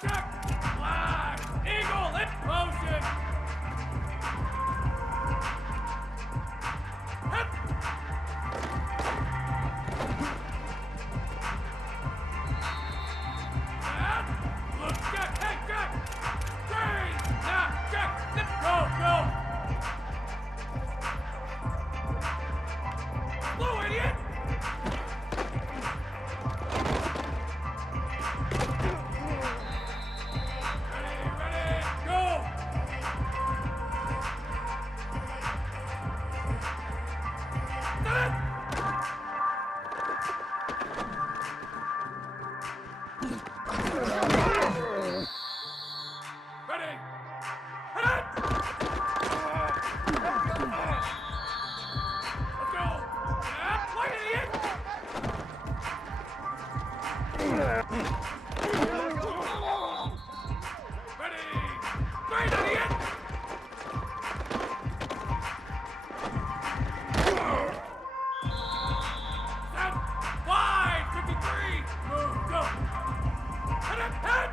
check! Flag! Eagle in motion! Hit! And look, check! Hey, check! Change! Now, check! Go, go! Blue, idiot! Ready, go! Done it! Ready! Hit it! Let's go! And play, idiot! Ready! Great, idiot! Set! 5:53! Move, go! Hit it! Hit!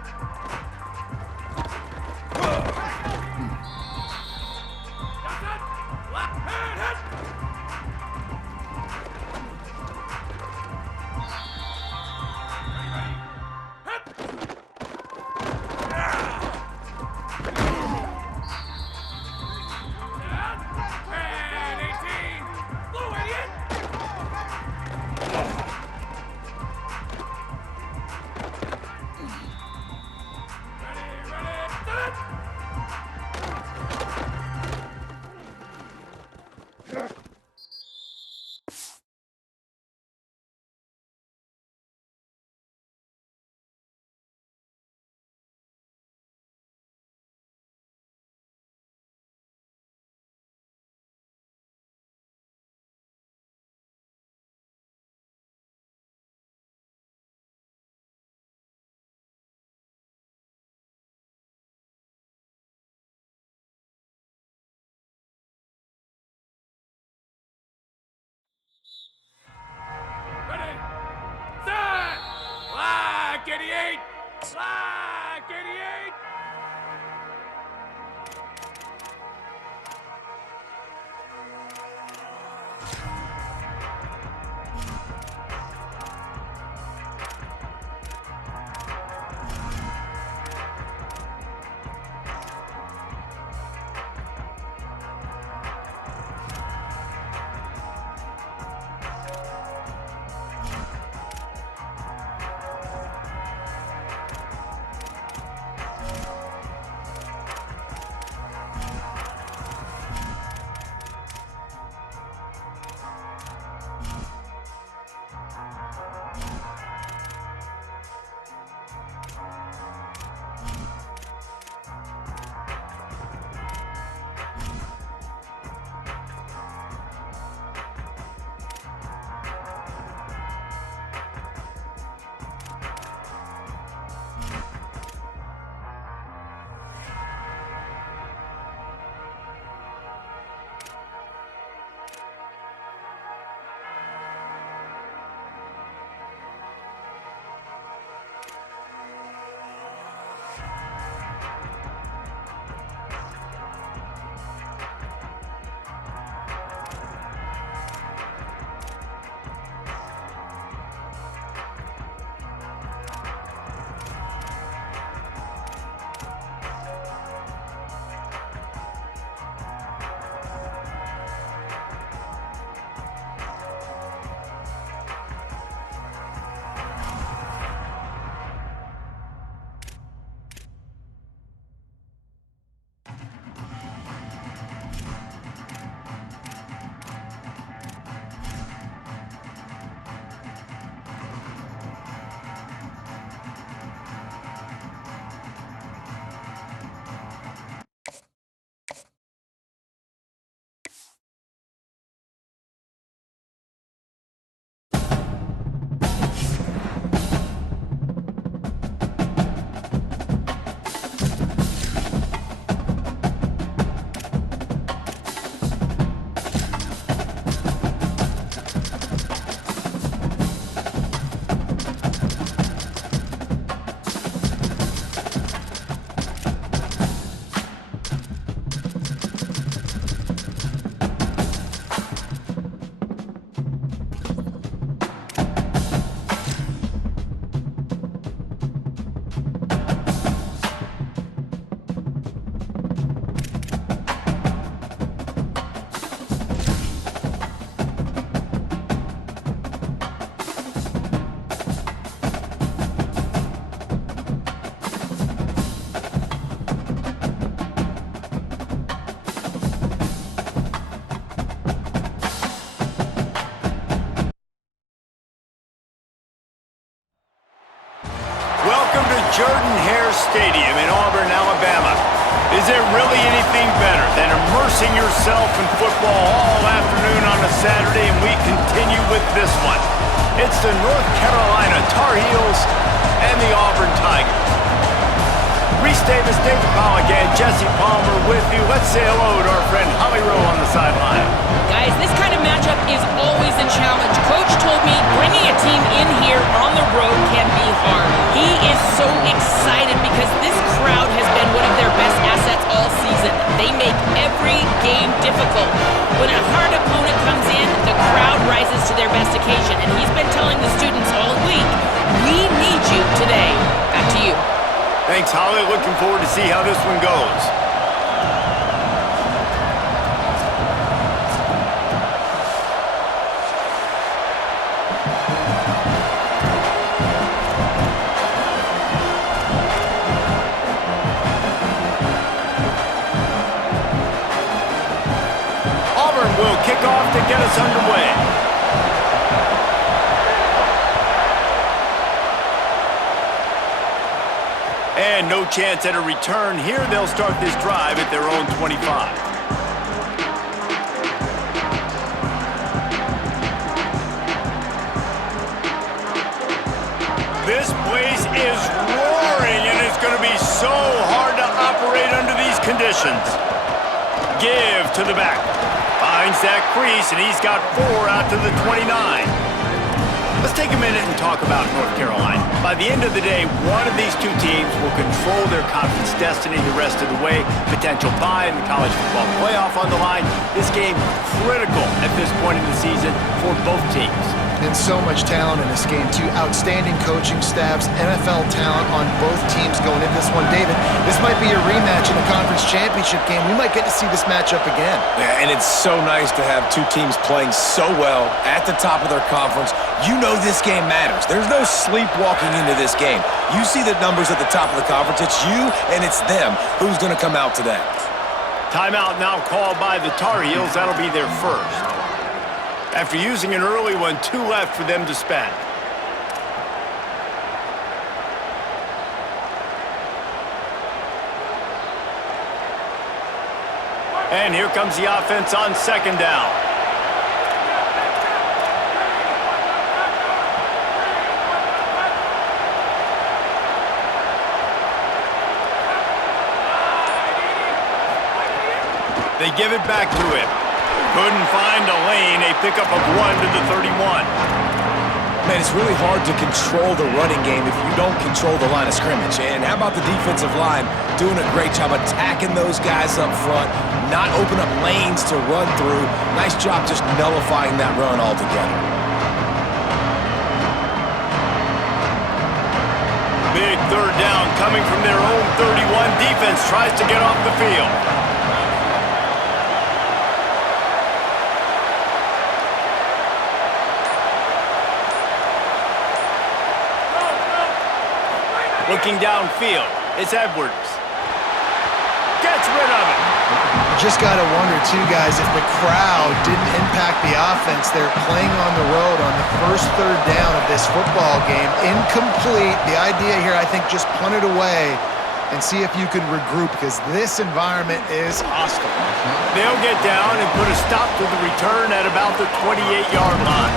That's it! Left hand, hit! Ready, ready! Hit! And 18! Blue, idiot! Ready, ready! Set it! Ready! Set! Flag 88! Flag 88! Welcome to Jordan-Hare Stadium in Auburn, Alabama. Is there really anything better than immersing yourself in football all afternoon on a Saturday, and we continue with this one. It's the North Carolina Tar Heels and the Auburn Tigers. Reese Davis, David Pollack, and Jesse Palmer with you. Let's say hello to our friend Holly Rowe on the sideline. Guys, this kind of matchup is always a challenge. Coach told me bringing a team in here on the road can be hard. He is so excited because this crowd has been one of their best assets all season. They make every game difficult. When a hard opponent comes in, the crowd rises to their best occasion. And he's been telling the students all week, we need you today. Back to you. Thanks, Holly. Looking forward to see how this one goes. Auburn will kick off to get us underway. And no chance at a return here. They'll start this drive at their own 25. This place is roaring, and it's going to be so hard to operate under these conditions. Give to the back. Finds that crease, and he's got 4 out to the 29. Let's take a minute and talk about North Carolina. By the end of the day, one of these two teams will control their conference destiny the rest of the way. Potential bye in the college football playoff on the line. This game critical at this point in the season for both teams. And so much talent in this game, too. Outstanding coaching staffs, NFL talent on both teams going into this one. David, this might be a rematch in the conference championship game. We might get to see this matchup again. Yeah, and it's so nice to have two teams playing so well at the top of their conference. You know this game matters. There's no sleepwalking into this game. You see the numbers at the top of the conference. It's you and it's them. Who's going to come out today? Timeout now called by the Tar Heels. That'll be their first. After using an early one, 2 left for them to spend. And here comes the offense on second down. They give it back to him. Couldn't find a lane. A pickup of 1 to the 31. Man, it's really hard to control the running game if you don't control the line of scrimmage. And how about the defensive line doing a great job attacking those guys up front, not open up lanes to run through. Nice job just nullifying that run altogether. Big third down coming from their own 31. Defense tries to get off the field. Looking downfield, it's Edwards. Gets rid of it. You just got to wonder, too, guys, if the crowd didn't impact the offense. They're playing on the road on the first third down of this football game. Incomplete. The idea here, I think, just punt it away and see if you can regroup, because this environment is hostile. They'll get down and put a stop to the return at about the 28-yard line.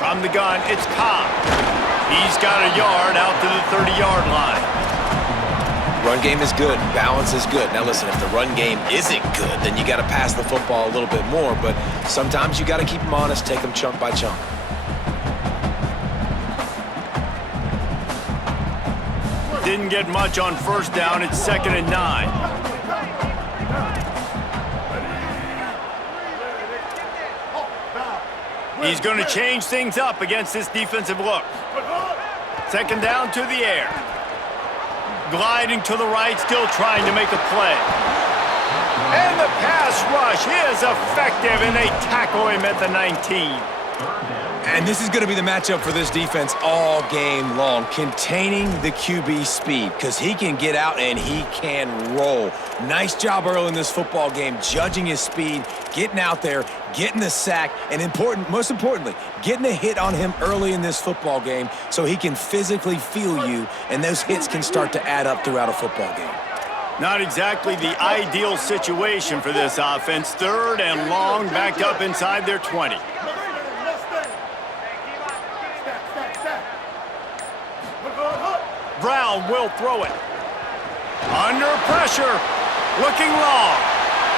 From the gun, it's Cobb. He's got a yard out to the 30-yard line. Run game is good. Balance is good. Now listen, if the run game isn't good, then you got to pass the football a little bit more. But sometimes you got to keep them honest, take them chunk by chunk. Didn't get much on first down. It's 2nd and 9. He's going to change things up against this defensive look. 2nd down to the air. Gliding to the right, still trying to make a play. And the pass rush is effective, and they tackle him at the 19. And this is going to be the matchup for this defense all game long, containing the QB speed, because he can get out and he can roll. Nice job early in this football game, judging his speed, getting out there, getting the sack, and most importantly, getting a hit on him early in this football game so he can physically feel you, and those hits can start to add up throughout a football game. Not exactly the ideal situation for this offense. 3rd and long, backed up inside their 20. Brown will throw it. Under pressure. Looking long.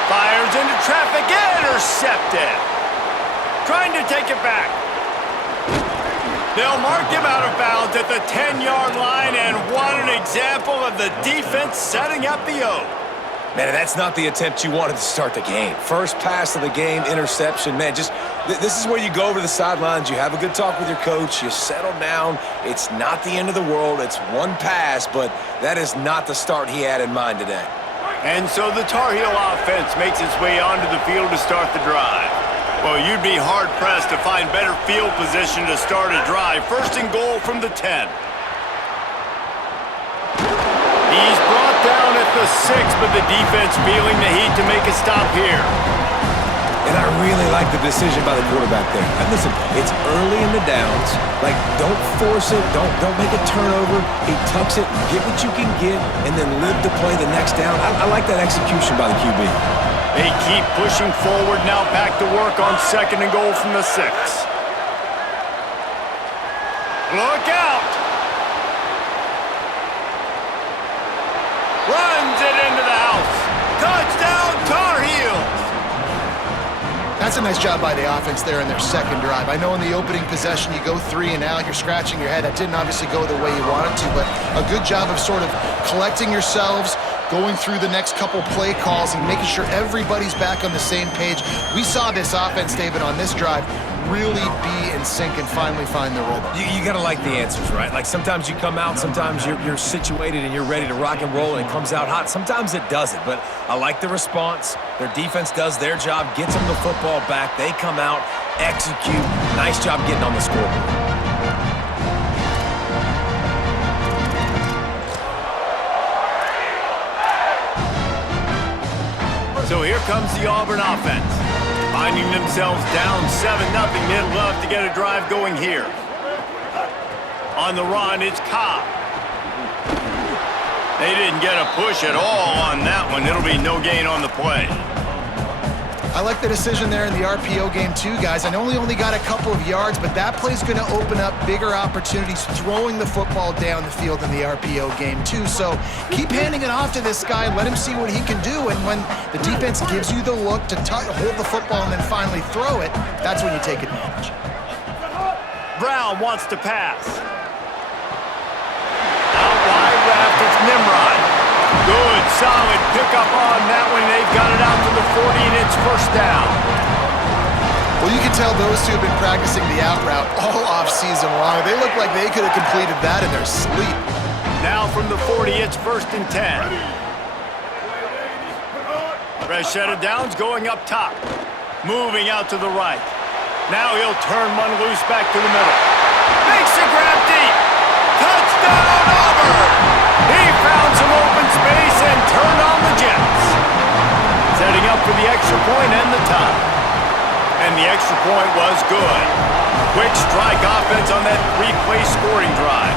Fires into traffic. Intercepted. Trying to take it back. They'll mark him out of bounds at the 10-yard line, and what an example of the defense setting up the O. Man, that's not the attempt you wanted to start the game. First pass of the game, interception. Man, this is where you go over the sidelines, you have a good talk with your coach, you settle down. It's not the end of the world. It's one pass, but that is not the start he had in mind today. And so the Tar Heel offense makes its way onto the field to start the drive. Well, you'd be hard-pressed to find better field position to start a drive. 1st and goal from the 10. He's brought down at the 6, but the defense feeling the heat to make a stop here. And I really like the decision by the quarterback there. And listen, it's early in the downs. Like, don't force it. Don't make a turnover. He tucks it, get what you can get, and then live to play the next down. I like that execution by the QB. They keep pushing forward, now back to work on 2nd and goal from the 6. Look out! Runs it into the house. Touchdown, Tar Heels! That's a nice job by the offense there in their 2nd drive. I know in the opening possession you go 3 and out, you're scratching your head. That didn't obviously go the way you wanted to, but a good job of sort of collecting yourselves, going through the next couple play calls and making sure everybody's back on the same page. We saw this offense, David, on this drive really be in sync and finally find the rhythm. You got to like the answers, right? Like sometimes you come out, sometimes you're situated and you're ready to rock and roll and it comes out hot. Sometimes it doesn't, but I like the response. Their defense does their job, gets them the football back. They come out, execute. Nice job getting on the scoreboard. So here comes the Auburn offense. Finding themselves down 7-0, they'd love to get a drive going here. On the run, it's Cobb. They didn't get a push at all on that one. It'll be no gain on the play. I like the decision there in the RPO game too, guys. I know he only got a couple of yards, but that play's going to open up bigger opportunities throwing the football down the field in the RPO game too. So keep handing it off to this guy. Let him see what he can do. And when the defense gives you the look to hold the football and then finally throw it, that's when you take advantage. Brown wants to pass. Out wide left, it's Nimrod. Good, solid pickup on that one. They've got it out to the 40, and it's 1st down. Well, you can tell those two have been practicing the out route all off-season long. They look like they could have completed that in their sleep. Now from the 40, it's 1st and 10. Fresh set of downs going up top. Moving out to the right. Now he'll turn one loose back to the middle. Makes a grab deep. Touchdown, Auburn! He found some open space and turned on the Jets. Setting up for the extra point and the tie. And the extra point was good. Quick strike offense on that 3-play scoring drive.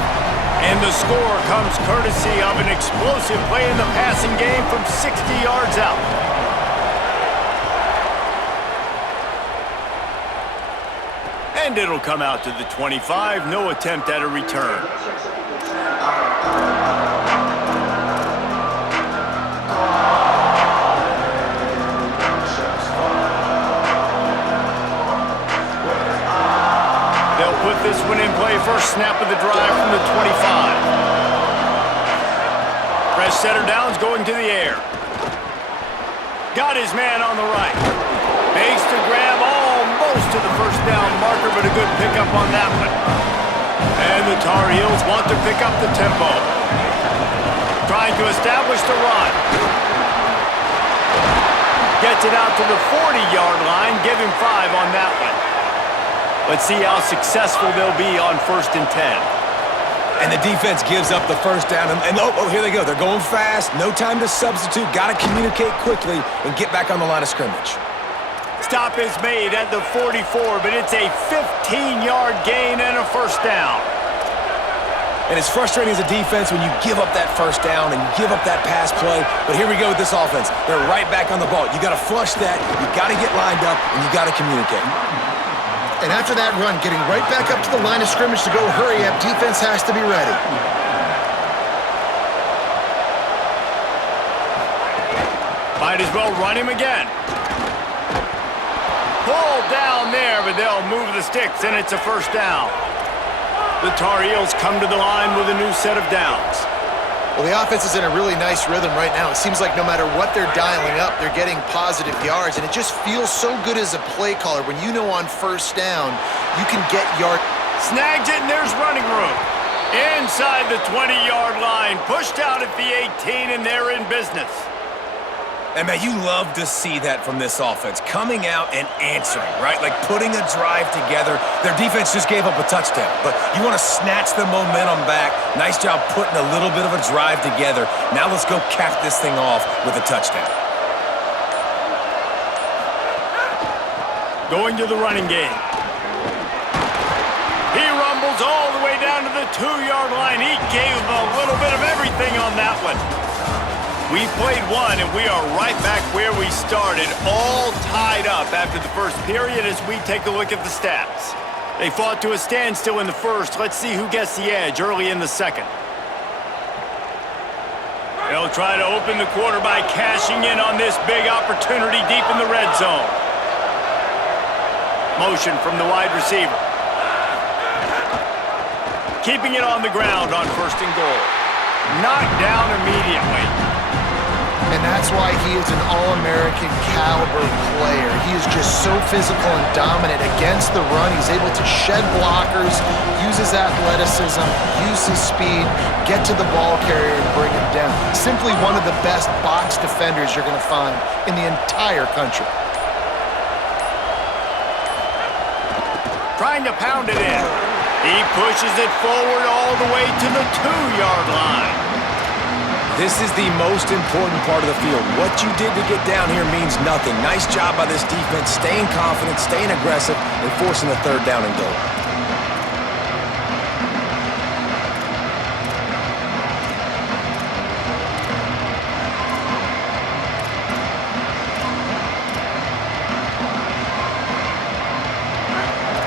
And the score comes courtesy of an explosive play in the passing game from 60 yards out. And it'll come out to the 25. No attempt at a return. They'll put this one in play. First snap of the drive from the 25. Fresh setter downs going to the air. Got his man on the right. Makes the grab almost to the 1st down marker, but a good pickup on that one. And the Tar Heels want to pick up the tempo. Trying to establish the run. gets it out to the 40-yard line. Give him 5 on that one. Let's see how successful they'll be on 1st and 10. And the defense gives up the first down. And here they go. They're going fast. No time to substitute. Got to communicate quickly and get back on the line of scrimmage. Stop is made at the 44, but it's a 15-yard gain and a 1st down. And it's frustrating as a defense when you give up that 1st down and give up that pass play. But here we go with this offense. They're right back on the ball. You got to flush that. You got to get lined up, and you got to communicate. And after that run, getting right back up to the line of scrimmage to go hurry up, defense has to be ready. Might as well run him again. Pull down there, but they'll move the sticks, and it's a 1st down. The Tar Heels come to the line with a new set of downs. Well, the offense is in a really nice rhythm right now. It seems like no matter what they're dialing up, they're getting positive yards, and it just feels so good as a play caller when you know on 1st down you can get yards. Snags it, and there's running room. Inside the 20-yard line, pushed out at the 18, and they're in business. And, man, you love to see that from this offense. Coming out and answering, right? Like putting a drive together. Their defense just gave up a touchdown. But you want to snatch the momentum back. Nice job putting a little bit of a drive together. Now let's go cap this thing off with a touchdown. Going to the running game. He rumbles all the way down to the 2-yard line. He gave a little bit of everything on that one. We've played one, and we are right back where we started, all tied up after the first period as we take a look at the stats. They fought to a standstill in the first. Let's see who gets the edge early in the second. They'll try to open the quarter by cashing in on this big opportunity deep in the red zone. Motion from the wide receiver. Keeping it on the ground on 1st and goal. Knocked down immediately. And that's why he is an All-American caliber player. He is just so physical and dominant against the run. He's able to shed blockers, use his athleticism, use his speed, get to the ball carrier and bring him down. Simply one of the best box defenders you're going to find in the entire country. Trying to pound it in. He pushes it forward all the way to the 2-yard line. This is the most important part of the field. What you did to get down here means nothing. Nice job by this defense, staying confident, staying aggressive, and forcing the 3rd down and goal.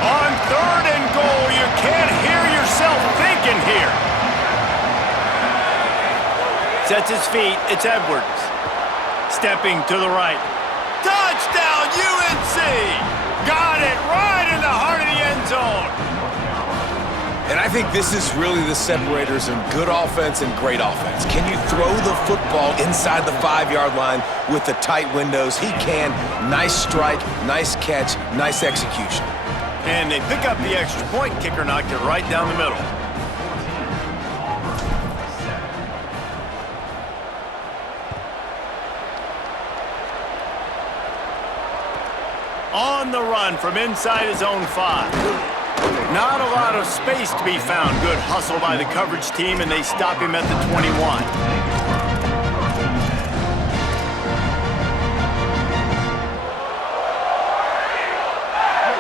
On 3rd and goal, you can't hear yourself thinking here. Sets his feet, it's Edwards. Stepping to the right. Touchdown, UNC! Got it right in the heart of the end zone. And I think this is really the separators in good offense and great offense. Can you throw the football inside the 5-yard line with the tight windows? He can. Nice strike, nice catch, nice execution. And they pick up the extra point. Kicker knocked it right down the middle. On the run from inside his own 5. Not a lot of space to be found. Good hustle by the coverage team, and they stop him at the 21.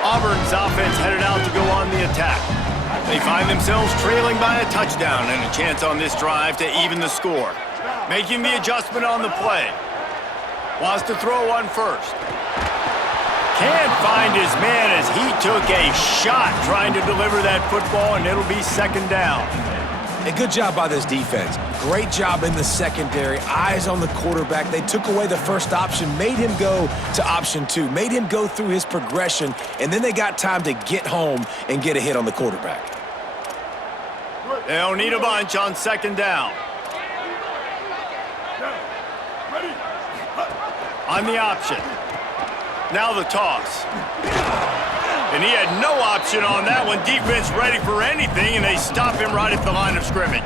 Auburn's offense headed out to go on the attack. They find themselves trailing by a touchdown and a chance on this drive to even the score. Making the adjustment on the play. Wants to throw on 1st. Can't find his man as he took a shot trying to deliver that football, and it'll be 2nd down. A good job by this defense. Great job in the secondary. Eyes on the quarterback. They took away the first option, made him go to option 2, made him go through his progression, and then they got time to get home and get a hit on the quarterback. They'll need a bunch on 2nd down. On the option. Now the toss. And he had no option on that one. Defense ready for anything, and they stop him right at the line of scrimmage.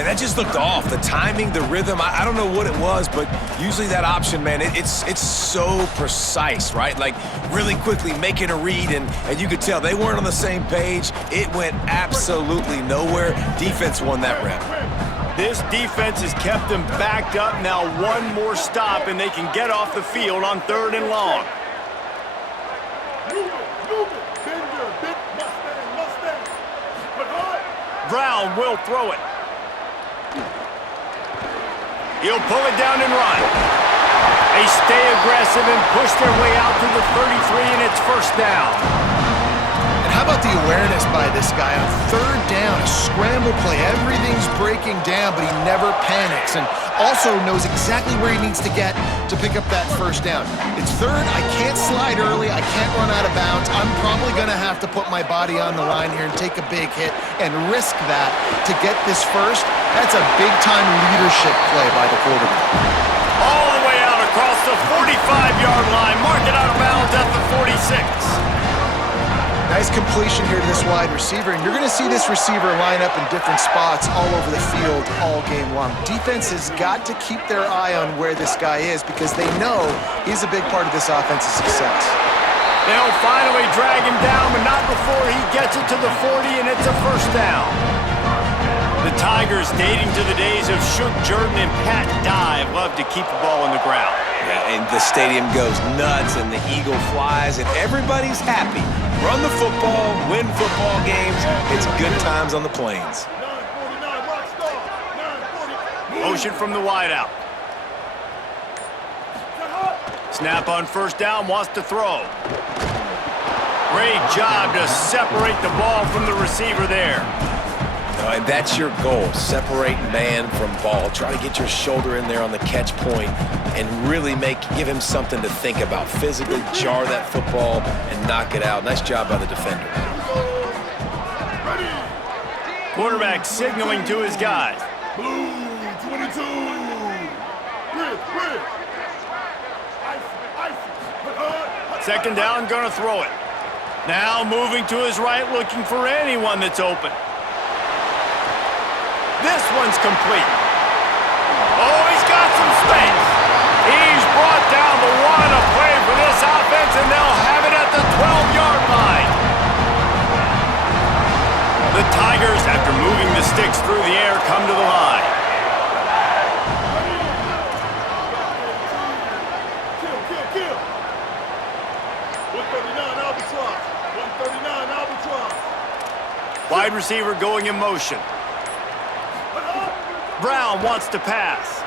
And that just looked off. The timing, the rhythm, I don't know what it was, but usually that option, man, it's so precise, right? Like really quickly making a read, and you could tell they weren't on the same page. It went absolutely nowhere. Defense won that rep. This defense has kept them backed up. Now one more stop, and they can get off the field on 3rd and long. Brown will throw it. He'll pull it down and run. They stay aggressive and push their way out to the 33, and it's 1st down. And how about the awareness by this guy on 3rd down, a scramble play. Everything's breaking down, but he never panics and also knows exactly where he needs to get to pick up that 1st down. It's 3rd. I can't slide early. I can't run out of bounds. I'm probably going to have to put my body on the line here and take a big hit and risk that to get this 1st. That's a big-time leadership play by the quarterback. All the way out across the 45-yard line. Mark it out of bounds at the 46. Nice completion here to this wide receiver, and you're going to see this receiver line up in different spots all over the field all game long. Defense has got to keep their eye on where this guy is because they know he's a big part of this offense's success. They'll finally drag him down, but not before he gets it to the 40, and it's a 1st down. The Tigers, dating to the days of Shook Jordan and Pat Dye, love to keep the ball on the ground. Yeah, and the stadium goes nuts, and the eagle flies, and everybody's happy. Run the football, win football games. It's good times on the Plains. Motion from the wideout. Snap on 1st down, wants to throw. Great job to separate the ball from the receiver there. And that's your goal, separate man from ball. Try to get your shoulder in there on the catch point and really give him something to think about. Physically jar that football and knock it out. Nice job by the defender. Quarterback signaling to his guys. Blue 22. Ice. 2nd down, gonna throw it. Now moving to his right, looking for anyone that's open. This one's complete. Oh, he's got some space. He's brought down the one to play for this offense, and they'll have it at the 12-yard line. The Tigers, after moving the sticks through the air, come to the line. Kill. 139 Albatross. 139 Albatross. Wide receiver going in motion. Brown wants to pass.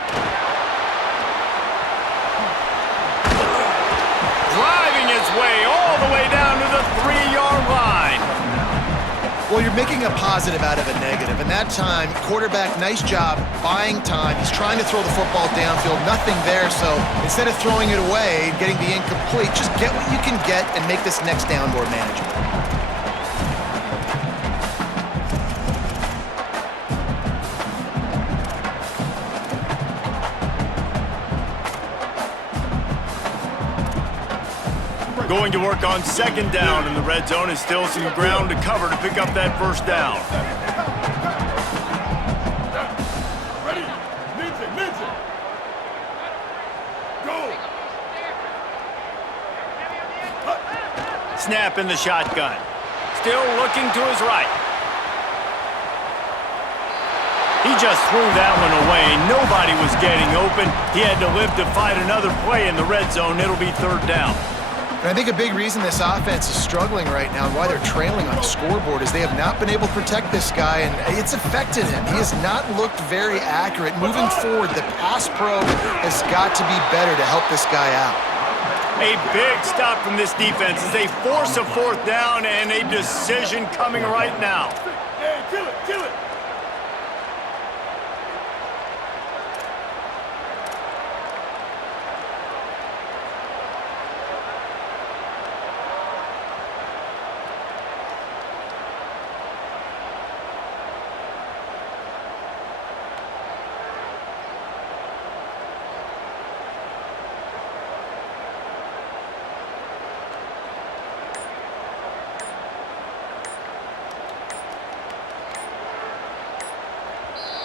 Driving his way all the way down to the 3-yard line. Well, you're making a positive out of a negative, and that time, quarterback, nice job buying time. He's trying to throw the football downfield, nothing there, so instead of throwing it away and getting the incomplete, just get what you can get and make this next down more manageable. Going to work on 2nd down in the red zone, and still some ground to cover to pick up that 1st down. Ready? Ninja. Go. Snap in the shotgun. Still looking to his right. He just threw that one away. Nobody was getting open. He had to live to fight another play in the red zone. It'll be 3rd down. And I think a big reason this offense is struggling right now and why they're trailing on the scoreboard is they have not been able to protect this guy, and it's affected him. He has not looked very accurate. Moving forward, the pass pro has got to be better to help this guy out. A big stop from this defense as they force a 4th down, and a decision coming right now. Hey, kill it.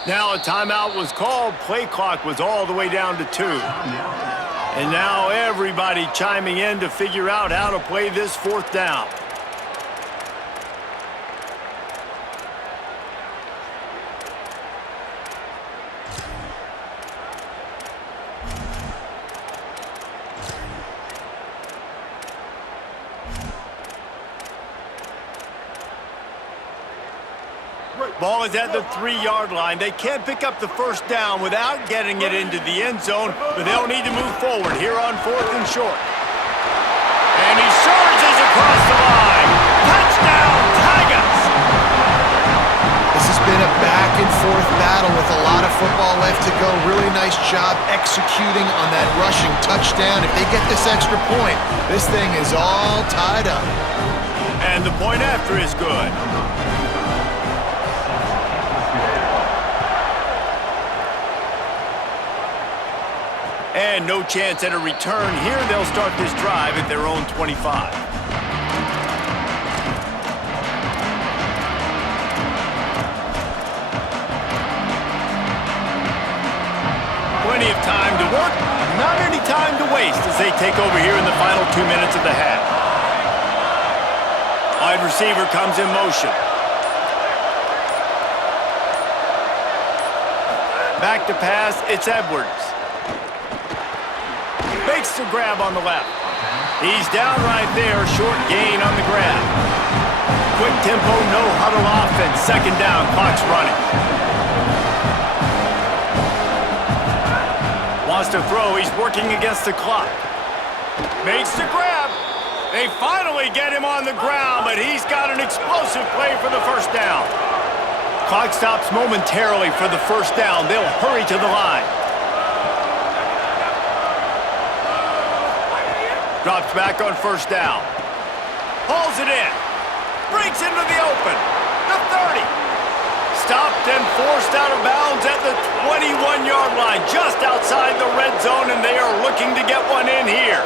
Now a timeout was called. Play clock was all the way down to 2. And now everybody chiming in to figure out how to play this 4th down. Ball is at the 3-yard line. They can't pick up the 1st down without getting it into the end zone, but they'll need to move forward here on 4th and short. And he surges across the line. Touchdown, Tigers! This has been a back-and-forth battle with a lot of football left to go. Really nice job executing on that rushing touchdown. If they get this extra point, this thing is all tied up. And the point after is good. And no chance at a return here. They'll start this drive at their own 25. Plenty of time to work, not any time to waste as they take over here in the final 2 minutes of the half. Wide receiver comes in motion. Back to pass, it's Edwards. Makes the grab on the left. He's down right there, short gain on the grab. Quick tempo, no huddle offense. 2nd down, clock's running. Wants to throw, he's working against the clock. Makes the grab. They finally get him on the ground, but he's got an explosive play for the 1st down. Clock stops momentarily for the 1st down. They'll hurry to the line. Drops back on 1st down. Pulls it in. Breaks into the open. The 30. Stopped and forced out of bounds at the 21-yard line, just outside the red zone, and they are looking to get one in here.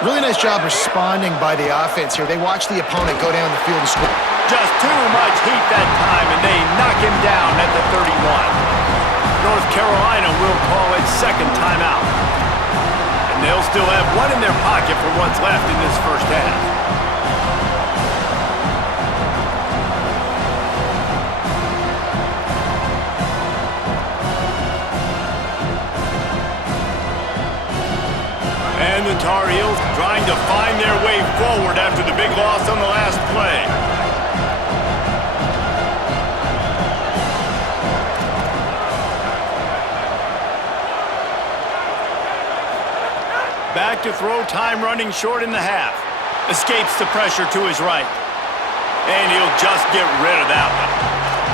Really nice job responding by the offense here. They watch the opponent go down the field and score. Just too much heat that time, and they knock him down at the 31. North Carolina will call its 2nd timeout. And they'll still have one in their pocket for what's left in this 1st half. And the Tar Heels trying to find their way forward after the big loss on the last play. Back to throw, time running short in the half. Escapes the pressure to his right. And he'll just get rid of that one.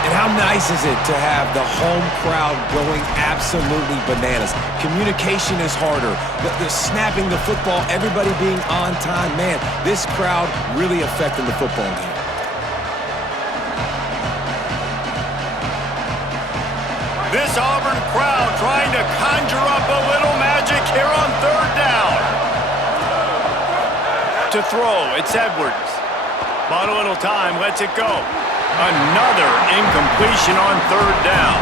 And how nice is it to have the home crowd going absolutely bananas? Communication is harder. The snapping the football, everybody being on time. Man, this crowd really affecting the football game. This Auburn crowd trying to conjure up a little magic here on 3rd down. To throw, it's Edwards. Bought a little time, lets it go. Another incompletion on 3rd down.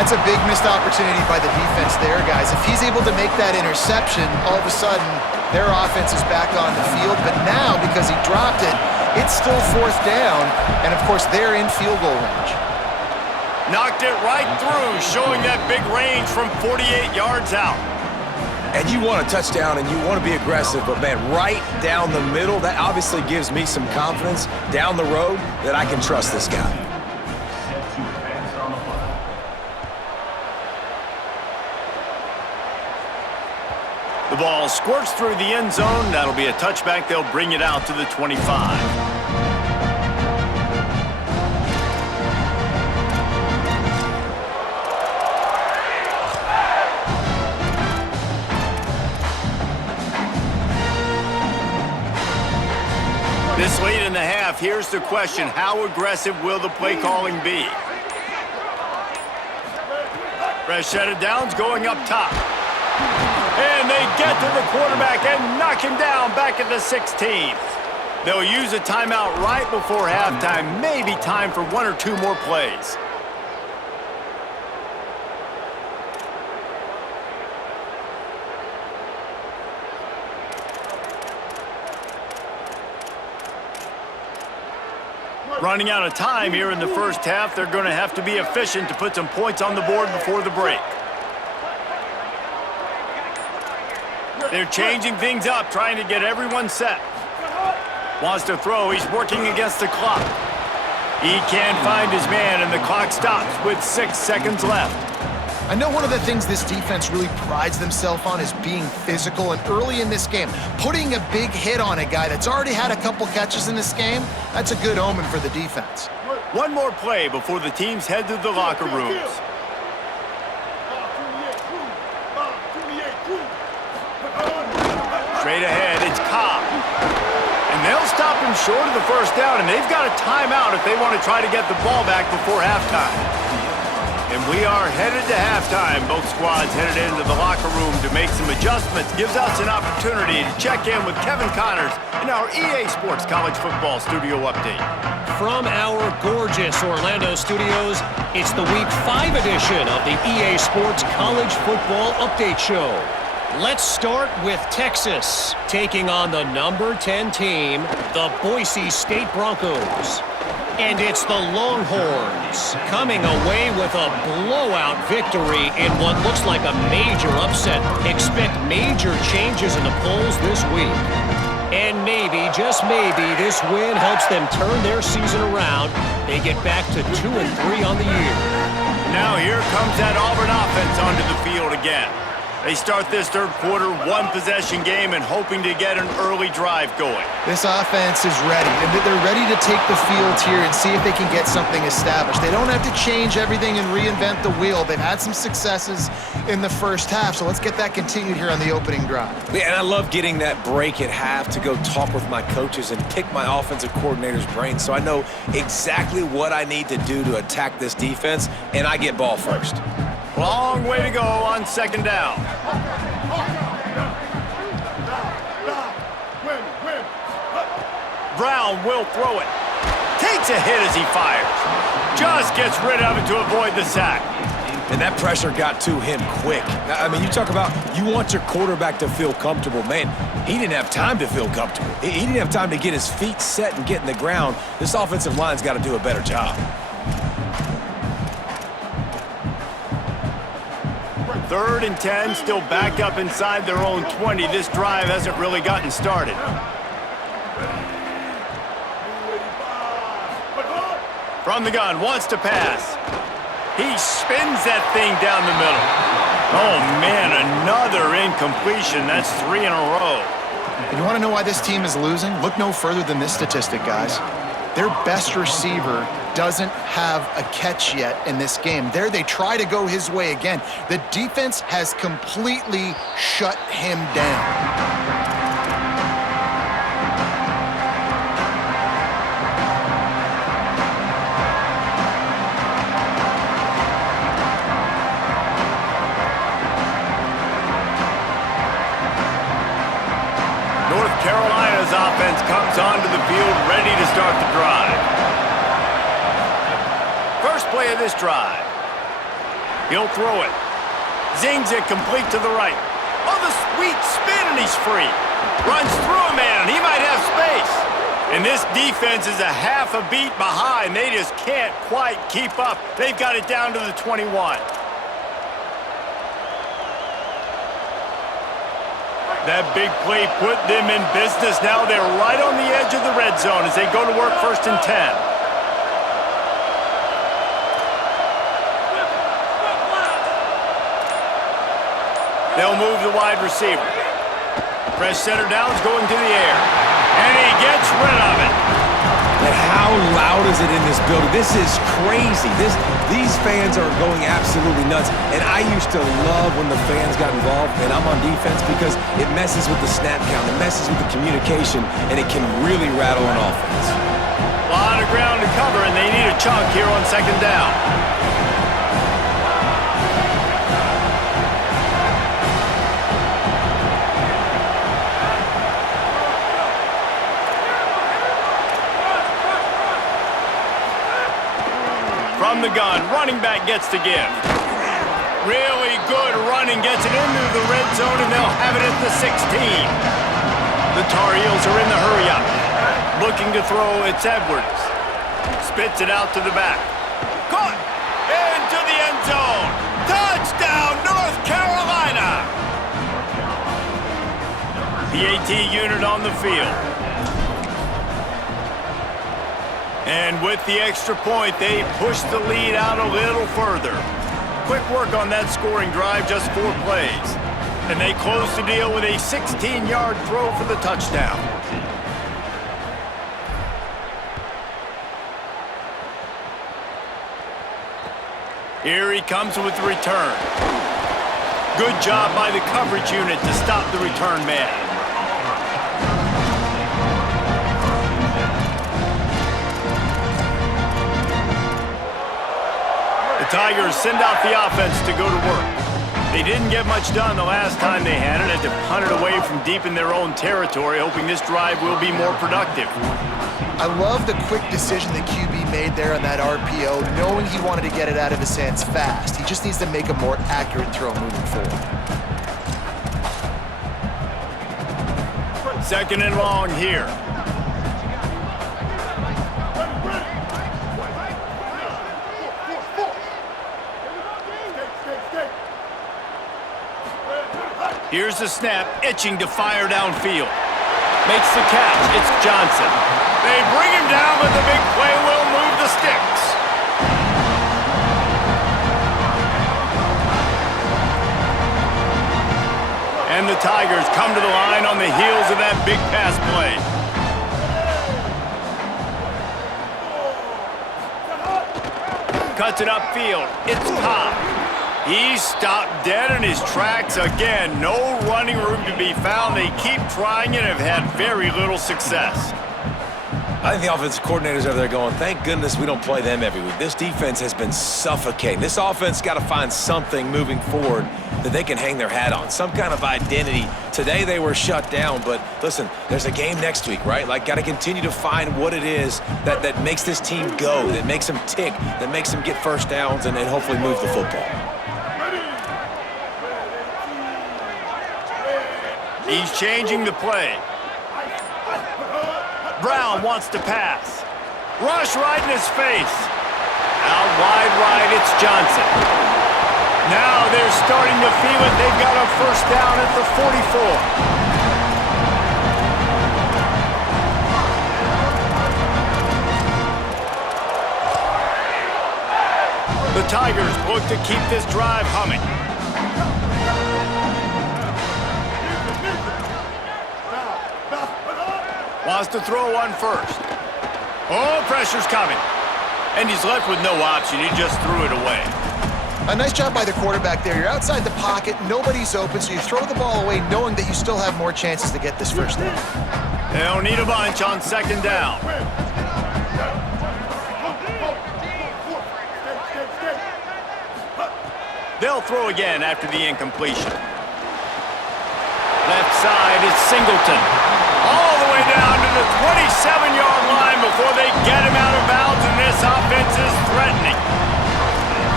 That's a big missed opportunity by the defense there, guys. If he's able to make that interception, all of a sudden, their offense is back on the field. But now, because he dropped it, it's still 4th down. And, of course, they're in field goal range. Knocked it right through, showing that big range from 48 yards out. And you want a touchdown and you want to be aggressive, but man, right down the middle, that obviously gives me some confidence down the road that I can trust this guy. The ball squirts through the end zone. That'll be a touchback. They'll bring it out to the 25. This late in the half, here's the question. How aggressive will the play calling be? Fresh set of downs going up top. And they get to the quarterback and knock him down back at the 16. They'll use a timeout right before halftime. Maybe time for 1 or 2 more plays. Running out of time here in the first half, they're going to have to be efficient to put some points on the board before the break. They're changing things up, trying to get everyone set. Wants to throw. He's working against the clock. He can't find his man, and the clock stops with 6 seconds left. I know one of the things this defense really prides themselves on is being physical, and early in this game, putting a big hit on a guy that's already had a couple catches in this game, that's a good omen for the defense. One more play before the teams head to the locker rooms. Straight ahead, it's Cobb. And they'll stop him short of the first down, and they've got a timeout if they want to try to get the ball back before halftime. And we are headed to halftime. Both squads headed into the locker room to make some adjustments. Gives us an opportunity to check in with Kevin Connors in our EA Sports College Football Studio Update. From our gorgeous Orlando studios, it's the Week 5 edition of the EA Sports College Football Update Show. Let's start with Texas, taking on the number 10 team, the Boise State Broncos. And it's the Longhorns coming away with a blowout victory in what looks like a major upset. Expect major changes in the polls this week. And maybe, just maybe, this win helps them turn their season around. They get back to 2-3 on the year. Now here comes that Auburn offense onto the field again. They start this third quarter one-possession game and hoping to get an early drive going. This offense is ready, and they're ready to take the field here and see if they can get something established. They don't have to change everything and reinvent the wheel. They've had some successes in the first half, so let's get that continued here on the opening drive. Yeah, and I love getting that break at half to go talk with my coaches and pick my offensive coordinator's brain so I know exactly what I need to do to attack this defense, and I get ball first. Long way to go on second down. Brown will throw it. Takes a hit as he fires. Just gets rid of it to avoid the sack. And that pressure got to him quick. I mean, you talk about you want your quarterback to feel comfortable. Man, he didn't have time to feel comfortable. He didn't have time to get his feet set and get in the ground. This offensive line's got to do a better job. 3rd and 10, still backed up inside their own 20. This drive hasn't really gotten started. From the gun, wants to pass. He spins that thing down the middle. Oh, man, another incompletion. That's 3 in a row. And you want to know why this team is losing? Look no further than this statistic, guys. Their best receiver doesn't have a catch yet in this game. There they try to go his way again. The defense has completely shut him down. North Carolina's offense comes onto the field ready to start the drive. First play of this drive. He'll throw it. Zings it complete to the right. Oh, the sweet spin, and he's free. Runs through a man, and he might have space. And this defense is a half a beat behind. They just can't quite keep up. They've got it down to the 21. That big play put them in business. Now they're right on the edge of the red zone as they go to work 1st and 10. They'll move the wide receiver. Press center downs going to the air. And he gets rid of it. And how loud is it in this building? This is crazy. These fans are going absolutely nuts. And I used to love when the fans got involved, and I'm on defense because it messes with the snap count, it messes with the communication, and it can really rattle an offense. A lot of ground to cover, and they need a chunk here on 2nd down. From the gun, running back gets the give. Really good running, gets it into the red zone, and they'll have it at the 16. The Tar Heels are in the hurry-up. Looking to throw, it's Edwards. Spits it out to the back. Caught! Into the end zone! Touchdown, North Carolina! PAT unit on the field. And with the extra point, they push the lead out a little further. Quick work on that scoring drive, just 4 plays. And they close the deal with a 16-yard throw for the touchdown. Here he comes with the return. Good job by the coverage unit to stop the return man. The Tigers send out the offense to go to work. They didn't get much done the last time they had it. Had to punt it away from deep in their own territory, hoping this drive will be more productive. I love the quick decision that QB made there on that RPO, knowing he wanted to get it out of his hands fast. He just needs to make a more accurate throw moving forward. Second and long here. Here's the snap, itching to fire downfield. Makes the catch, it's Johnson. They bring him down, but the big play will move the sticks. And the Tigers come to the line on the heels of that big pass play. Cuts it upfield, it's Cobb. He's stopped dead in his tracks again. No running room to be found. They keep trying and have had very little success. I think the offensive coordinators over there going, thank goodness we don't play them every week. This defense has been suffocating. This offense got to find something moving forward that they can hang their hat on, some kind of identity. Today they were shut down, but listen, there's a game next week, right? Like, got to continue to find what it is that makes this team go, that makes them tick, that makes them get first downs and hopefully move the football. He's changing the play. Brown wants to pass. Rush right in his face. Out wide right, it's Johnson. Now they're starting to feel it. They've got a first down at the 44. The Tigers look to keep this drive humming. Wants to throw one first. Oh, pressure's coming. And he's left with no option. He just threw it away. A nice job by the quarterback there. You're outside the pocket, nobody's open, so you throw the ball away knowing that you still have more chances to get this first down. They don't need a bunch on second down. They'll throw again after the incompletion. Left side is Singleton. All the way down to the 27-yard line before they get him out of bounds, and this offense is threatening.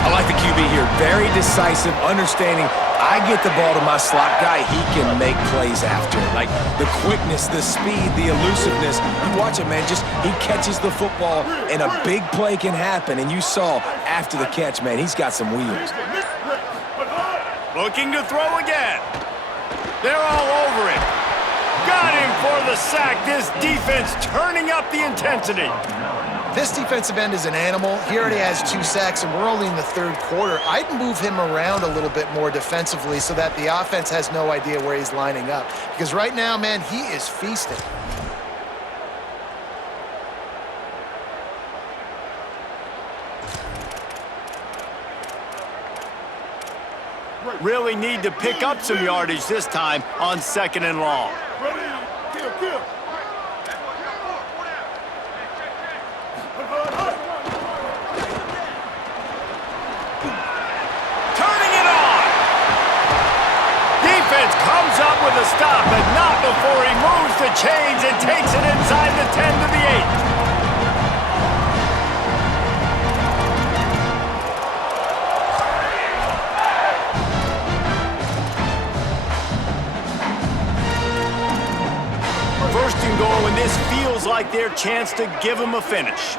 I like the QB here. Very decisive, understanding I get the ball to my slot guy, he can make plays after it. Like the quickness, the speed, the elusiveness. You watch it, man, just he catches the football and a big play can happen. And you saw after the catch, man, he's got some wheels. Looking to throw again. They're all over it. Got him for the sack. This defense turning up the intensity. This defensive end is an animal. He already has 2 sacks, and we're only in the third quarter. I'd move him around a little bit more defensively so that the offense has no idea where he's lining up. Because right now, man, he is feasting. Really need to pick up some yardage this time on second and long. Turning it on. Defense comes up with a stop, but not before he moves the chains and takes it inside the 10 to the 8. First and goal, and this feels like their chance to give them a finish.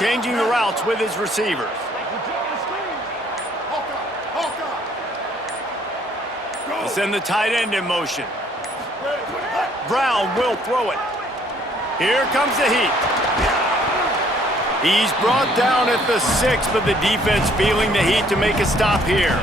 changing the routes with his receivers. He'll send the tight end in motion. Brown will throw it. Here comes the heat. He's brought down at the 6, but the defense feeling the heat to make a stop here.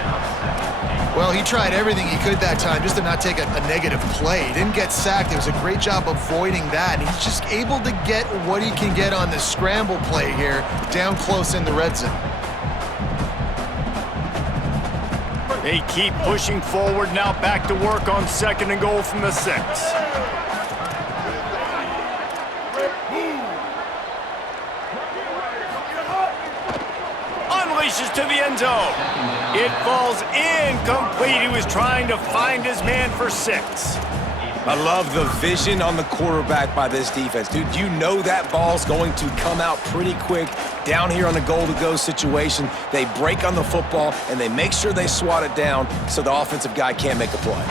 Well, he tried everything he could that time just to not take a negative play. He didn't get sacked. It was a great job avoiding that. And he's just able to get what he can get on the scramble play here down close in the red zone. They keep pushing forward now, back to work on 2nd and goal from the 6. Unleashes to the end zone. It falls incomplete. He was trying to find his man for 6. I love the vision on the quarterback by this defense. Dude, you know that ball's going to come out pretty quick down here on the goal-to-go situation. They break on the football, and they make sure they swat it down so the offensive guy can't make a play.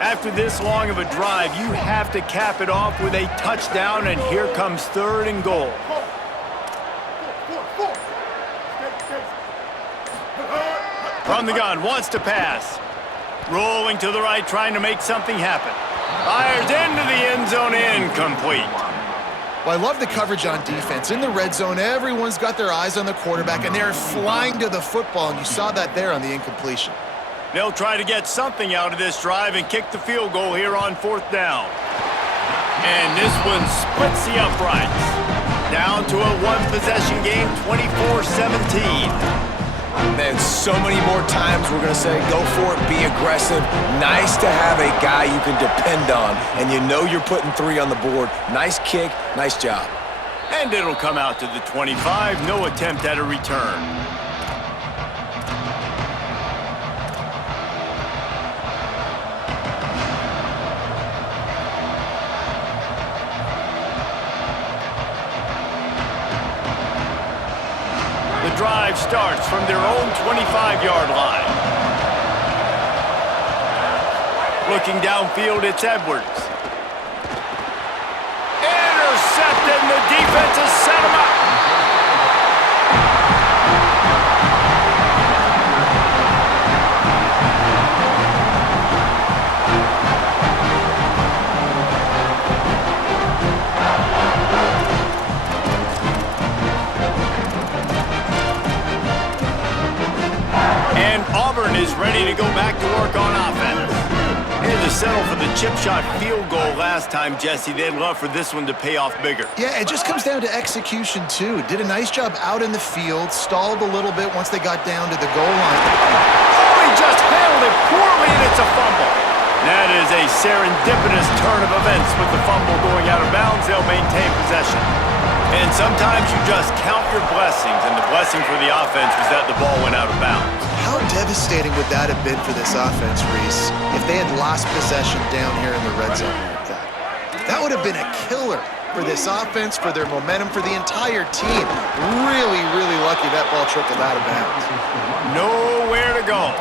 After this long of a drive, you have to cap it off with a touchdown, and here comes 3rd and goal. From the gun, wants to pass. Rolling to the right, trying to make something happen. Fires into the end zone, incomplete. Well, I love the coverage on defense. In the red zone, everyone's got their eyes on the quarterback, and they're flying to the football, and you saw that there on the incompletion. They'll try to get something out of this drive and kick the field goal here on 4th down. And this one splits the uprights. Down to a 1-possession game, 24-17. Man, so many more times we're going to say, go for it, be aggressive. Nice to have a guy you can depend on, and you know you're putting 3 on the board. Nice kick, nice job. And it'll come out to the 25, no attempt at a return. The drive starts from their own 25-yard line. Looking downfield, it's Edwards. Intercepted, and the defense has set him up. Auburn is ready to go back to work on offense. They had to settle for the chip shot field goal last time, Jesse. They'd love for this one to pay off bigger. Yeah, it just comes down to execution, too. Did a nice job out in the field, stalled a little bit once they got down to the goal line. Oh, he just handled it poorly, and it's a fumble. That is a serendipitous turn of events with the fumble going out of bounds. They'll maintain possession. And sometimes you just count your blessings, and the blessing for the offense was that the ball went out of bounds. How devastating would that have been for this offense, Reese, if they had lost possession down here in the red zone like that? That would have been a killer for this offense, for their momentum, for the entire team. Really, really lucky that ball trickled out of bounds. Nowhere to go.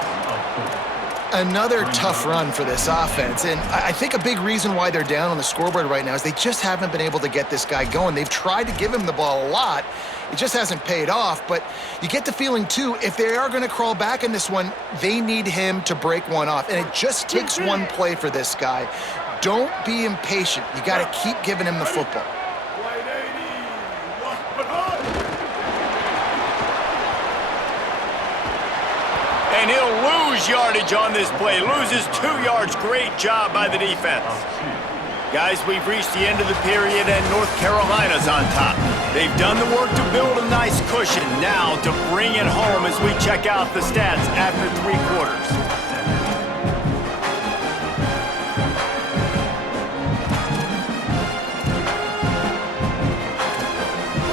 Another tough run for this offense, and I think a big reason why they're down on the scoreboard right now is they just haven't been able to get this guy going. They've tried to give him the ball a lot. It just hasn't paid off, but you get the feeling, too, if they are going to crawl back in this one, they need him to break one off, and it just takes one play for this guy. Don't be impatient. You got to keep giving him the football. And he'll lose yardage on this play. Loses 2 yards. Great job by the defense. Guys, we've reached the end of the period, and North Carolina's on top. They've done the work to build a nice cushion. Now to bring it home as we check out the stats after 3 quarters.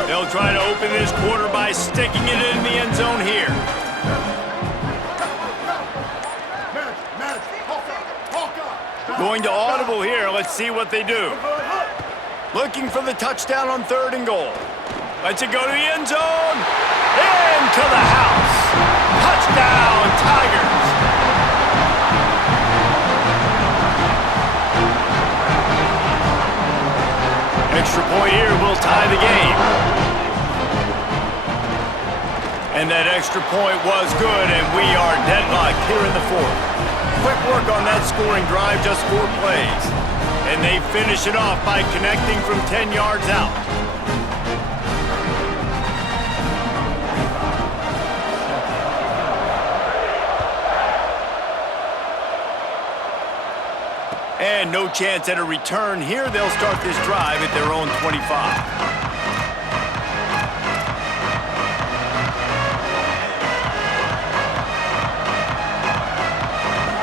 They'll try to open this quarter by sticking it in the end zone here. Going to audible here. Let's see what they do. Looking for the touchdown on 3rd and goal. Lets it go to the end zone. Into the house. Touchdown, Tigers. Extra point here will tie the game. And that extra point was good, and we are deadlocked here in the fourth. Quick work on that scoring drive, just 4 plays. And they finish it off by connecting from 10 yards out. And no chance at a return here. They'll start this drive at their own 25.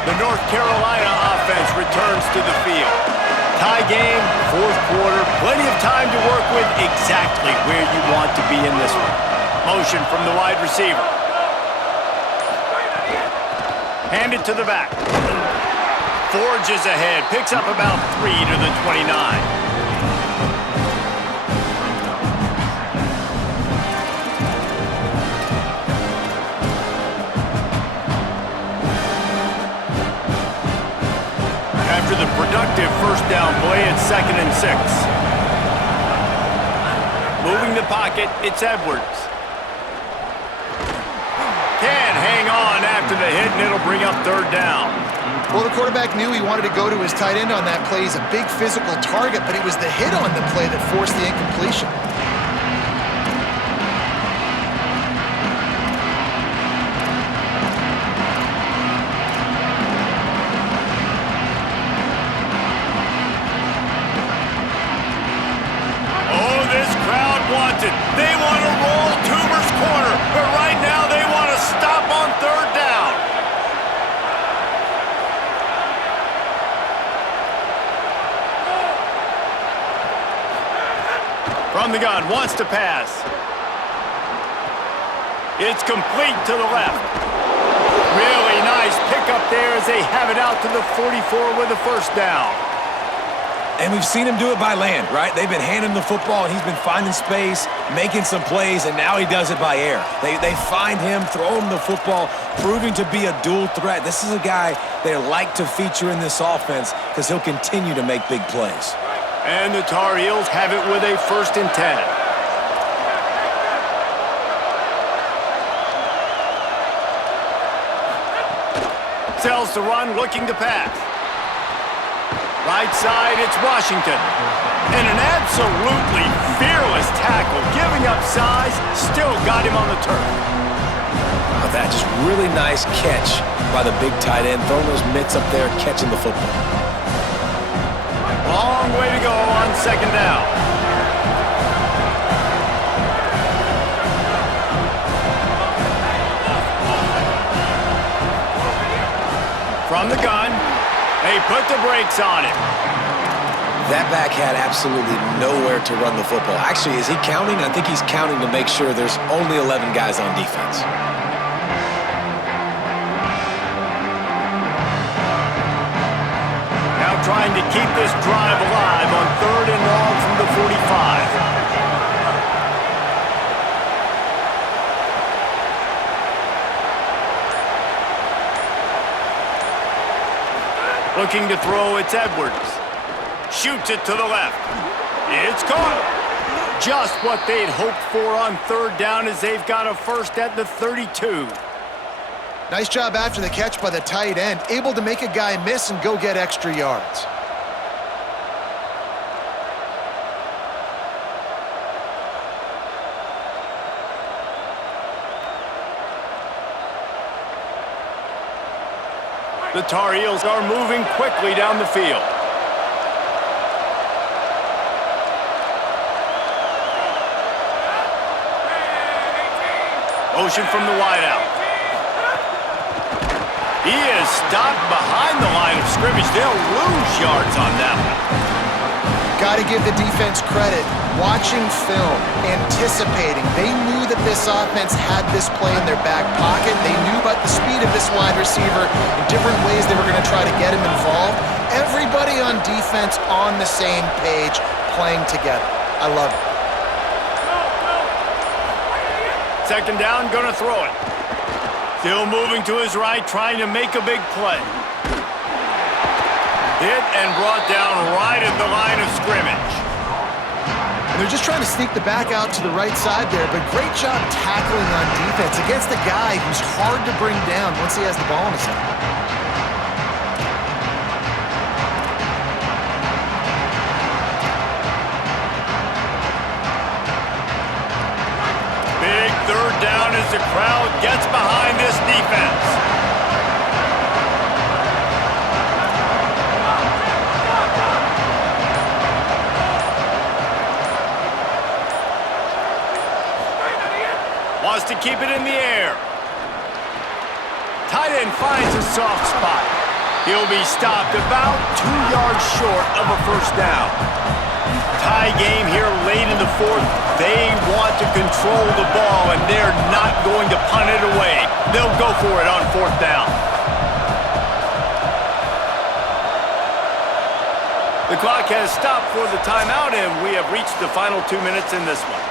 The North Carolina offense returns to the field. Tie game, fourth quarter, plenty of time to work with, exactly where you want to be in this one. Motion from the wide receiver. Hand it to the back. Forges ahead, picks up about 3 to the 29. After the productive first down play, it's 2nd and 6. Moving the pocket, it's Edwards. Can't hang on after the hit, and it'll bring up 3rd down. Well, the quarterback knew he wanted to go to his tight end on that play. He's a big physical target, but it was the hit on the play that forced the incompletion. Oh, this crowd wants it. They want to roll Toomer's corner, but right now they want to stop on 3rd down. From the gun, wants to pass. It's complete to the left. Really nice pickup there as they have it out to the 44 with a 1st down. And we've seen him do it by land, right? They've been handing him the football, and he's been finding space, making some plays, and now he does it by air. They find him, throw him the football, proving to be a dual threat. This is a guy they like to feature in this offense because he'll continue to make big plays. And the Tar Heels have it with a 1st and 10. Sells the run, looking to pass. Right side, it's Washington. And an absolutely fearless tackle, giving up size, still got him on the turf. Oh, that just really nice catch by the big tight end, throwing those mitts up there, catching the football. Long way to go on 2nd down. From the gun, they put the brakes on it. That back had absolutely nowhere to run the football. Actually, is he counting? I think he's counting to make sure there's only 11 guys on defense. Trying to keep this drive alive on 3rd and long from the 45. Looking to throw, it's Edwards. Shoots it to the left. It's caught. Just what they'd hoped for on 3rd down as they've got a 1st at the 32. Nice job after the catch by the tight end, able to make a guy miss and go get extra yards. The Tar Heels are moving quickly down the field. Motion from the wideout. He is stopped behind the line of scrimmage. They'll lose yards on that one. Got to give the defense credit. Watching film, anticipating. They knew that this offense had this play in their back pocket. They knew about the speed of this wide receiver and different ways they were going to try to get him involved. Everybody on defense on the same page, playing together. I love it. 2nd down, gonna throw it. Still moving to his right, trying to make a big play. Hit and brought down right at the line of scrimmage. They're just trying to sneak the back out to the right side there, but great job tackling on defense against a guy who's hard to bring down once he has the ball in his hand. Big third down as the crowd gets behind this defense. Wants to keep it in the air. Tight end finds a soft spot. He'll be stopped about 2 yards short of a first down. Tie game here late in the fourth. They want to control the ball, and they're not going to punt it away. They'll go for it on fourth down. The clock has stopped for the timeout, and we have reached the final 2 minutes in this one.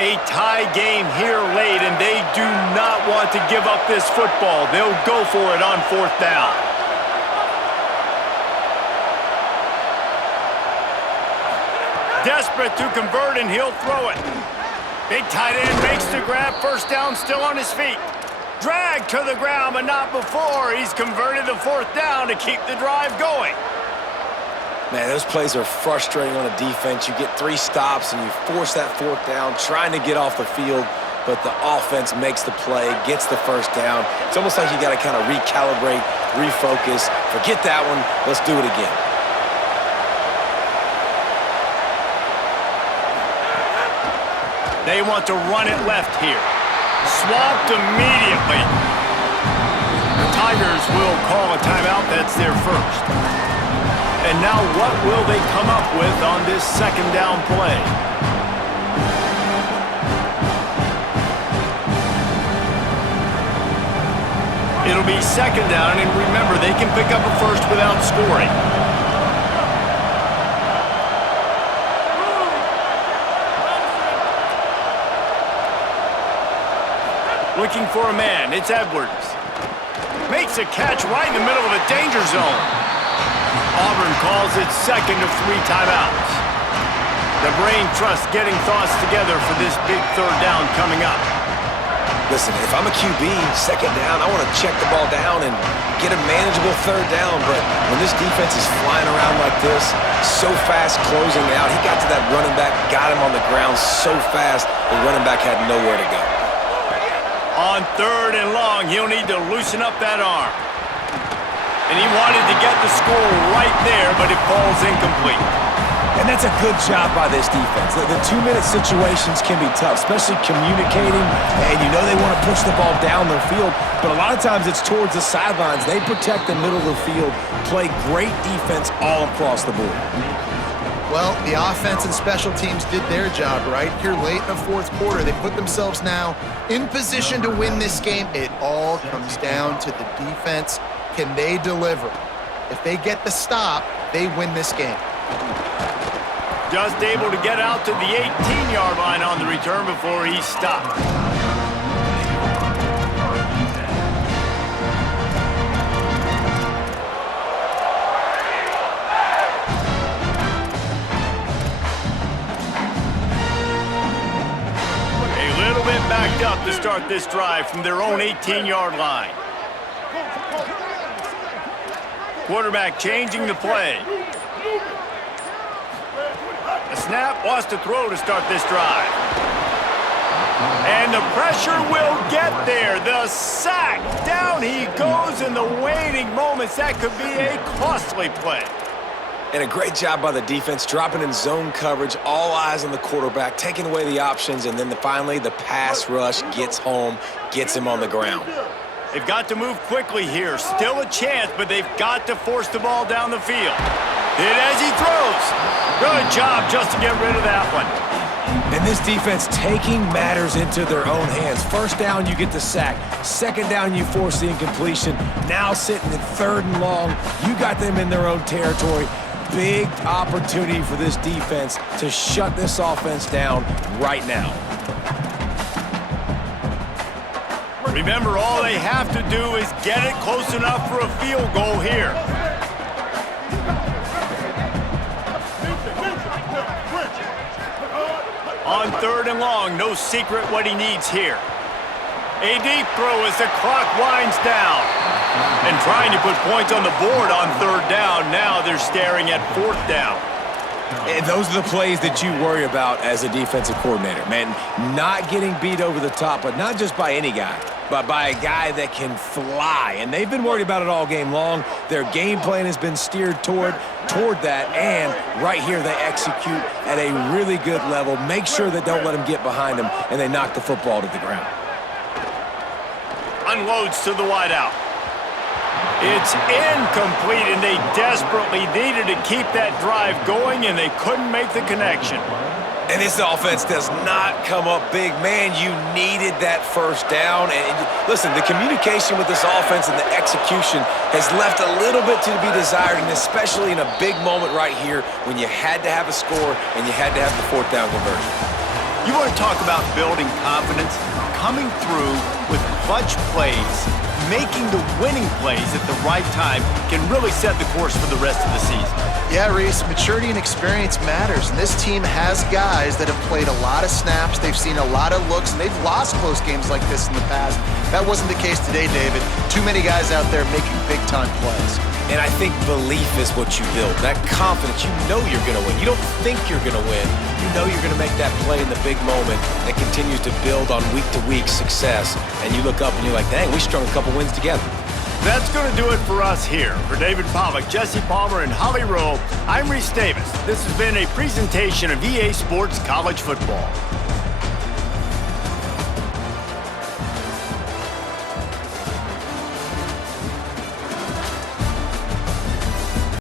A tie game here late, and they do not want to give up this football. They'll go for it on fourth down. Desperate to convert, and he'll throw it. Big tight end makes the grab. First down, still on his feet. Dragged to the ground, but not before. He's converted the fourth down to keep the drive going. Man, those plays are frustrating on a defense. You get 3 stops and you force that fourth down, trying to get off the field, but the offense makes the play, gets the first down. It's almost like you got to kind of recalibrate, refocus. Forget that one. Let's do it again. They want to run it left here. Swamped immediately. The Tigers will call a timeout. That's their first. And now what will they come up with on this second down play? It'll be second down, and remember, they can pick up a first without scoring. Looking for a man, it's Edwards. Makes a catch right in the middle of a danger zone. Auburn calls it second of 3 timeouts. The brain trust getting thoughts together for this big third down coming up. Listen, if I'm a QB, second down, I want to check the ball down and get a manageable third down, but when this defense is flying around like this, so fast closing out, he got to that running back, got him on the ground so fast, the running back had nowhere to go. On third and long, he'll need to loosen up that arm. And he wanted to get the score right there, but it falls incomplete. And that's a good job by this defense. The 2-minute situations can be tough, especially communicating, and you know they want to push the ball down their field, but a lot of times it's towards the sidelines. They protect the middle of the field, play great defense all across the board. Well, the offense and special teams did their job right here late in the fourth quarter. They put themselves now in position to win this game. It all comes down to the defense. Can they deliver? If they get the stop, they win this game. Just able to get out to the 18-yard line on the return before he stopped. A little bit backed up to start this drive from their own 18-yard line. Quarterback changing the play. The snap wants to throw to start this drive. And the pressure will get there. The sack. Down he goes in the waning moments. That could be a costly play. And a great job by the defense, dropping in zone coverage, all eyes on the quarterback, taking away the options, and then finally the pass rush gets home, gets him on the ground. They've got to move quickly here. Still a chance, but they've got to force the ball down the field. Hit as he throws. Good job just to get rid of that one. And this defense taking matters into their own hands. First down, you get the sack. Second down, you force the incompletion. Now sitting at third and long, you got them in their own territory. big opportunity for this defense to shut this offense down right now. Remember, all they have to do is get it close enough for a field goal here. On 3rd and long, no secret what he needs here. A deep throw as the clock winds down. And trying to put points on the board on 3rd down. Now they're staring at 4th down. And those are the plays that you worry about as a defensive coordinator, man. Not getting beat over the top, but not just by any guy, but by a guy that can fly. And they've been worried about it all game long. Their game plan has been steered toward that, and right here they execute at a really good level. Make sure they don't let them get behind them, and they knock the football to the ground. Unloads to the wideout. It's incomplete, and they desperately needed to keep that drive going, and they couldn't make the connection. And this offense does not come up big. Man, you needed that first down. And listen, the communication with this offense and the execution has left a little bit to be desired, and especially in a big moment right here when you had to have a score and you had to have the 4th down conversion. You want to talk about building confidence? Coming through with clutch plays, making the winning plays at the right time can really set the course for the rest of the season. Yeah, Reese, maturity and experience matters, and this team has guys that have played a lot of snaps, they've seen a lot of looks, and they've lost close games like this in the past. That wasn't the case today, David. Too many guys out there making big-time plays. And I think belief is what you build, that confidence. You know you're going to win. You don't think you're going to win. You know you're going to make that play in the big moment that continues to build on week-to-week success. And you look up and you're like, dang, we strung a couple wins together. That's going to do it for us here. For David Pollack, Jesse Palmer, and Holly Rowe, I'm Reese Davis. This has been a presentation of EA Sports College Football.